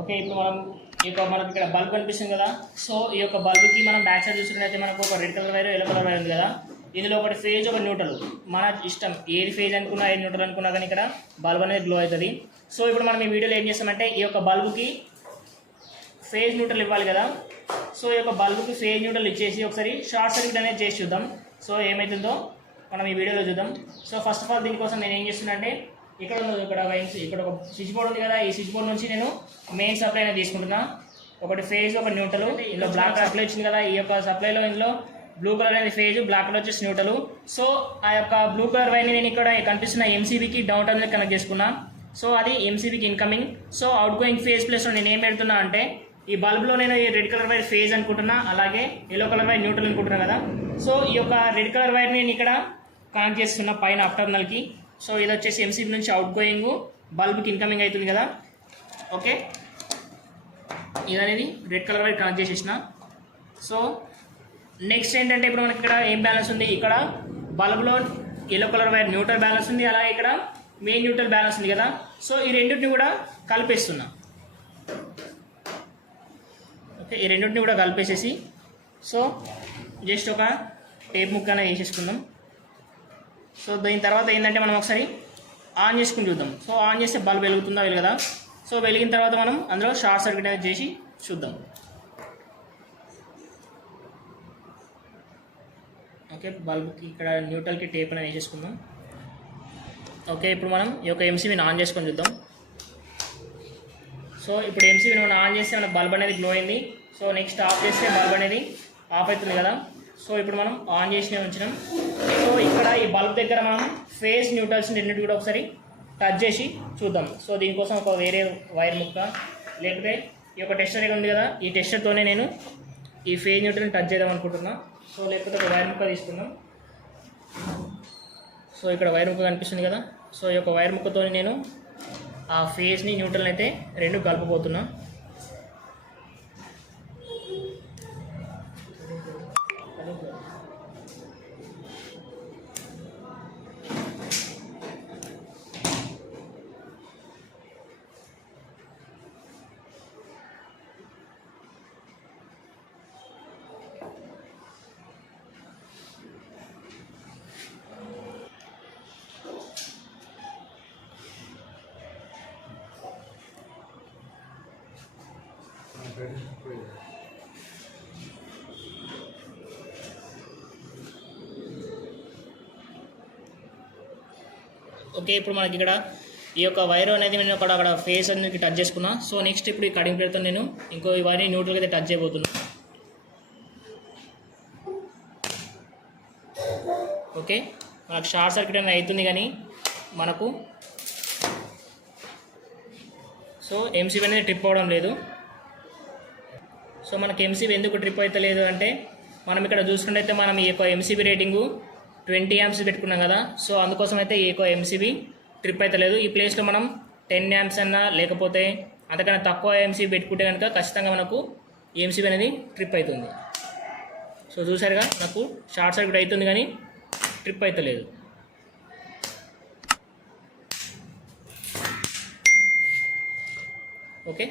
Okay, ఇప్పుడు మనం మనకి ఇక్కడ బల్బ్ కనిపిస్తుంది కదా. సో ఈ యొక్క బల్బ్కి మనం బ్యాక్ సైడ్ చూసినట్లయితే మనకు ఒక red colour wire, yellow colour wire ఉంది కదా. ఇందులో ఒకటి ఫేజ్, ఒక న్యూట్రల్. మన ఇష్టం ఏది ఫేజ్ అనుకున్నా, ఏది న్యూట్రల్ అనుకున్నా కానీ ఇక్కడ బల్బ్ అనేది గ్లో అవుతుంది. సో ఇప్పుడు మనం ఈ వీడియోలో ఏం చేస్తామంటే ఈ యొక్క బల్బుకి ఫేజ్ న్యూట్రల్ ఇవ్వాలి కదా. సో ఈ యొక్క బల్బుకి ఫేజ్ న్యూట్రల్ ఇచ్చేసి ఒకసారి షార్ట్ సర్క్యూట్ అనేది చేసి చూద్దాం. సో ఏమవుతుందో మనం ఈ వీడియోలో చూద్దాం. సో ఫస్ట్ ఆఫ్ ఆల్ దీనికోసం నేను ఏం చేస్తున్నా అంటే ఇక్కడ ఒక స్విచ్ బోర్డ్ ఉంది కదా. ఈ స్విచ్ బోర్డ్ నుంచి నేను మెయిన్ సప్లై అనేది తీసుకుంటున్నా. ఒకటి ఫేజ్, ఒక న్యూట్రల్. ఇందులో బ్లాక్ సప్లై వచ్చింది కదా. ఈ యొక్క సప్లైలో ఇందులో బ్లూ కలర్ అనేది ఫేజ్, బ్లాక్ కలర్ వచ్చేసి న్యూట్రల్. సో ఆ యొక్క బ్లూ కలర్ వైర్ని నేను ఇక్కడ కనిపిస్తున్న ఎంసీబీకి డౌన్ టర్మినల్ కనెక్ట్ చేసుకున్నా. సో అది ఎంసీబీకి incoming. So outgoing phase ప్లేస్లో నేను ఏం పెడుతున్నా అంటే ఈ బల్బ్లో నేను ఈ రెడ్ కలర్ వైర్ ఫేజ్ అనుకుంటున్నా, అలాగే ఎల్లో కలర్ వైర్ న్యూట్రల్ అనుకుంటున్నా కదా. సో ఈ యొక్క రెడ్ కలర్ వైర్ని నేను ఇక్కడ కనెక్ట్ చేస్తున్నా పైన అప్ టర్మినల్కి. సో ఇది వచ్చేసి ఎంసీబీ నుంచి అవుట్ గోయింగ్ బల్బ్కి ఇన్కమింగ్ అవుతుంది కదా. ఓకే, ఇది అనేది రెడ్ కలర్ వైర్ కనెక్ట్ చేసేసిన. సో నెక్స్ట్ ఏంటంటే ఇప్పుడు మనకి ఇక్కడ ఏం బ్యాలెన్స్ ఉంది, ఇక్కడ బల్బ్లో yellow colour wire neutral balance ఉంది, అలాగే ఇక్కడ మెయిన్ న్యూట్రల్ బ్యాలెన్స్ ఉంది కదా. సో ఈ రెండింటిని కూడా కలిపేస్తున్నా. ఓకే, ఈ రెండింటిని కూడా కలిపేసేసి సో జస్ట్ ఒక టేప్ ముక్కన వేసేసుకుందాం. సో దీని తర్వాత ఏంటంటే మనం ఒకసారి ఆన్ చేసుకుని చూద్దాం. సో ఆన్ చేస్తే బల్బ్ వెలుగుతుందా వెలుగదా. సో వెలిగిన తర్వాత మనం అందులో షార్ట్ సర్క్యూట్ అనేది చేసి చూద్దాం. ఓకే, బల్బ్కి ఇక్కడ న్యూట్రల్కి టేప్ అనేది వేసేసుకుందాం. ఓకే, ఇప్పుడు మనం ఈ యొక్క ఎంసీబీని ఆన్ చేసుకొని చూద్దాం. సో ఇప్పుడు ఎంసీబీని మనం ఆన్ చేస్తే మన బల్బ్ అనేది గ్లో అయింది. సో నెక్స్ట్ ఆఫ్ చేస్తే బల్బ్ అనేది ఆఫ్ అవుతుంది కదా. సో ఇప్పుడు మనం ఆన్ చేసి ఉంచినాం. సో ఇక్కడ ఈ బల్బ్ దగ్గర మనం ఫేజ్ న్యూట్రల్స్ రెండింటి కూడా ఒకసారి టచ్ చేసి చూద్దాం. సో దీనికోసం ఒక వేరే వైర్ ముక్క లేకపోతే ఈ యొక్క టెస్టర్ ఉంది కదా, ఈ టెస్టర్తోనే నేను ఈ ఫేజ్ న్యూట్రల్ని టచ్ చేద్దాం అనుకుంటున్నా. సో లేకపోతే ఒక వైర్ ముక్క తీసుకుందాం. సో ఇక్కడ వైర్ ముక్క కనిపిస్తుంది కదా. సో ఈ యొక్క వైర్ ముక్కతో నేను ఆ ఫేజ్ని న్యూట్రల్ని అయితే రెండు కలుపుకోతున్నా. ఓకే, ఇప్పుడు మనకి ఇక్కడ ఈ యొక్క వైర్ అనేది నేను అక్కడ ఫేస్ అనేది టచ్ చేసుకున్నా. సో నెక్స్ట్ ఇప్పుడు ఈ కటింగ్ ప్లేట్తో నేను ఇంకో ఈ వైర్ని న్యూట్రల్గా అయితే టచ్ చేయబోతున్నా. ఓకే, మనకు షార్ట్ సర్క్యూట్ అనేది అవుతుంది కానీ మనకు సో ఎంసీబీ అనేది ట్రిప్ అవ్వడం లేదు. సో మనకి ఎంసీబీ ఎందుకు ట్రిప్ అయితే లేదు అంటే మనం ఇక్కడ చూసుకున్నట్టయితే మనం ఈ యొక్క ఎంసీబీ రేటింగు 20 amps పెట్టుకున్నాం కదా. సో అందుకోసం అయితే ఈ యొక్క ఎంసీబీ ట్రిప్ అయితే లేదు. ఈ ప్లేస్లో మనం 10 amps అన్నా లేకపోతే అంతకన్నా తక్కువ ఎంసీబీ పెట్టుకుంటే కనుక ఖచ్చితంగా మనకు ఎంసీబీ అనేది ట్రిప్ అవుతుంది. సో చూసారుగా మనకు షార్ట్ సర్క్యూట్ అవుతుంది కానీ ట్రిప్ అయితే లేదు. ఓకే.